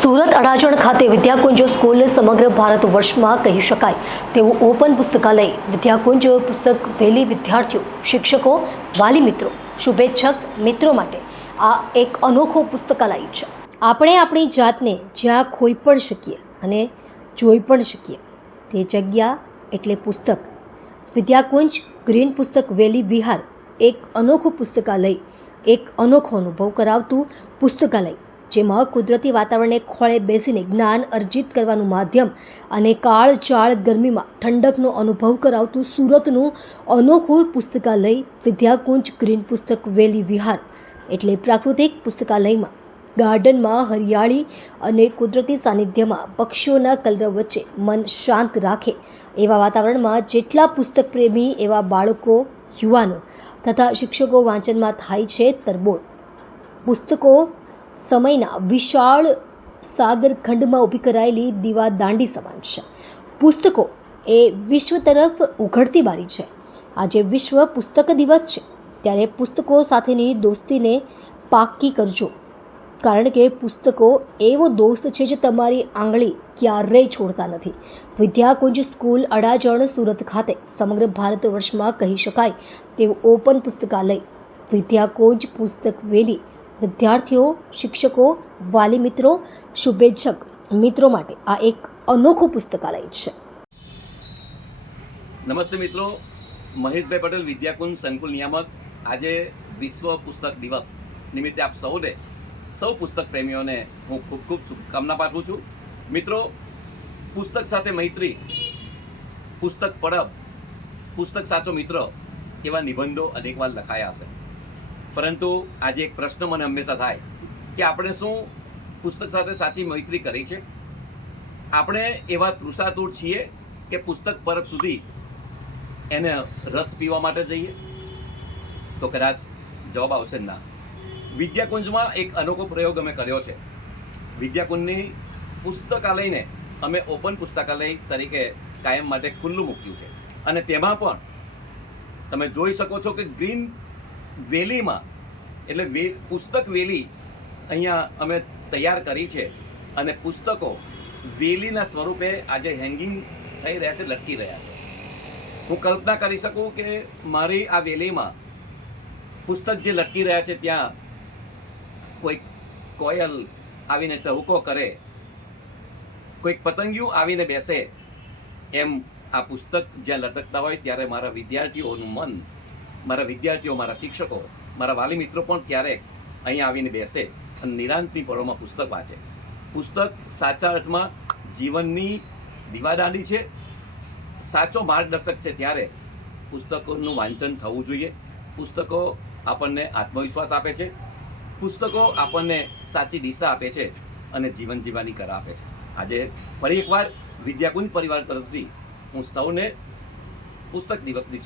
સુરત અડાજણ ખાતે વિદ્યાકુંજ સ્કૂલ સમગ્ર ભારત વર્ષમાં કહી શકાય તેવું ઓપન પુસ્તકાલય વિદ્યાકુંજ પુસ્તક વેલી વિદ્યાર્થીઓ, શિક્ષકો, વાલી મિત્રો, શુભેચ્છક મિત્રો માટે આ એક અનોખું પુસ્તકાલય છે। આપણે આપણી જાતને જ્યાં ખોઈ પણ શકીએ અને જોઈ પણ શકીએ તે જગ્યા એટલે પુસ્તક। વિદ્યાકુંજ ગ્રીન પુસ્તક વેલી વિહાર એક અનોખું પુસ્તકાલય, એક અનોખો અનુભવ કરાવતું પુસ્તકાલય, જેમાં કુદરતી વાતાવરણને ખોળે બેસીને જ્ઞાન અર્જિત કરવાનું માધ્યમ અને કાળઝાળ ગરમીમાં ઠંડકનો અનુભવ કરાવતું સુરતનું અનોખું પુસ્તકાલય વિદ્યાકુંજ ગ્રીન પુસ્તક વેલી વિહાર એટલે પ્રાકૃતિક પુસ્તકાલયમાં ગાર્ડનમાં હરિયાળી અને કુદરતી સાનિધ્યમાં પક્ષીઓના કલરવ વચ્ચે મન શાંત રાખે એવા વાતાવરણમાં જેટલા પુસ્તક પ્રેમી એવા બાળકો, યુવાનો તથા શિક્ષકો વાંચનમાં થાય છે તરબોળ। પુસ્તકો સમયના વિશાળ સાગરખંડમાં ઊભી કરાયેલી દીવાદાંડી સમાન છે। પુસ્તકો એ વિશ્વ તરફ ઉઘડતી બારી છે। આજે વિશ્વ પુસ્તક દિવસ છે, ત્યારે પુસ્તકો સાથેની દોસ્તીને પાક્કી કરજો, કારણ કે પુસ્તકો એવો દોસ્ત છે જે તમારી આંગળી ક્યારેય છોડતા નથી। વિદ્યાકુંજ સ્કૂલ અડાજણ સુરત ખાતે સમગ્ર ભારત વર્ષમાં કહી શકાય તેવું ઓપન પુસ્તકાલય વિદ્યાકુંજ પુસ્તક વેલી વિદ્યાર્થીઓ, શિક્ષકો, વાલી મિત્રો, શુભેચ્છક મિત્રો માટે આ એક અનોખું પુસ્તકાલય છે। નમસ્તે મિત્રો, મહેશભાઈ પટેલ, વિદ્યાકુંજ સંકુલ નિયામક। આજે વિશ્વ પુસ્તક દિવસ નિમિત્તે આપ સૌ પુસ્તક પ્રેમીઓને હું ખૂબ ખૂબ શુભકામના પાઠવું છું। મિત્રો, પુસ્તક સાથે મૈત્રી, પુસ્તક પડબ, પુસ્તક સાચો મિત્ર એવા નિબંધો અનેકવાર લખાયા હશે, પરંતુ આજે એક પ્રશ્ન મને હંમેશા થાય કે આપણે શું પુસ્તક સાથે સાચી મૈત્રી કરી છે? આપણે એવા તૃષાતુર છીએ કે પુસ્તક પરબ સુધી એને રસ પીવા માટે જઈએ? તો કદાચ જવાબ આવશે ના। વિદ્યાકુંજમાં એક અનોખો પ્રયોગ અમે કર્યો છે। વિદ્યાકુંજની પુસ્તકાલયને અમે ઓપન પુસ્તકાલય તરીકે કાયમ માટે ખુલ્લું મૂક્યું છે, અને તેમાં પણ તમે જોઈ શકો છો કે ગ્રીન વેલીમાં એટલે પુસ્તક વેલી અહીંયા અમે તૈયાર કરી છે, અને પુસ્તકો વેલીના સ્વરૂપે આજે હેંગિંગ થઈ રહ્યા છે, લટકી રહ્યા છે। હું કલ્પના કરી શકું કે મારી આ વેલીમાં પુસ્તક જે લટકી રહ્યા છે ત્યાં કોઈક કોયલ આવીને ટહુકો કરે, કોઈક પતંગિયું આવીને બેસે, એમ આ પુસ્તક જ્યાં લટકતા હોય ત્યારે મારા વિદ્યાર્થીઓનું મન, મારા વિદ્યાર્થીઓ, મારા શિક્ષકો, મારા વાલી મિત્રો પણ ક્યારેક અહીંયા આવીને બેસે અને નિરાંતની પળોમાં પુસ્તક વાંચે। પુસ્તક સાચા અર્થમાં જીવનની દીવાદાંડી છે, સાચો માર્ગદર્શક છે, ત્યારે પુસ્તકોનું વાંચન થવું જોઈએ। પુસ્તકો આપણને આત્મવિશ્વાસ આપે છે, પુસ્તકો આપણને સાચી દિશા આપે છે અને જીવન જીવવાની કળા આપે છે। આજે ફરી એકવાર વિદ્યાકુંજ પરિવાર તરફથી હું સૌને પુસ્તક દિવસની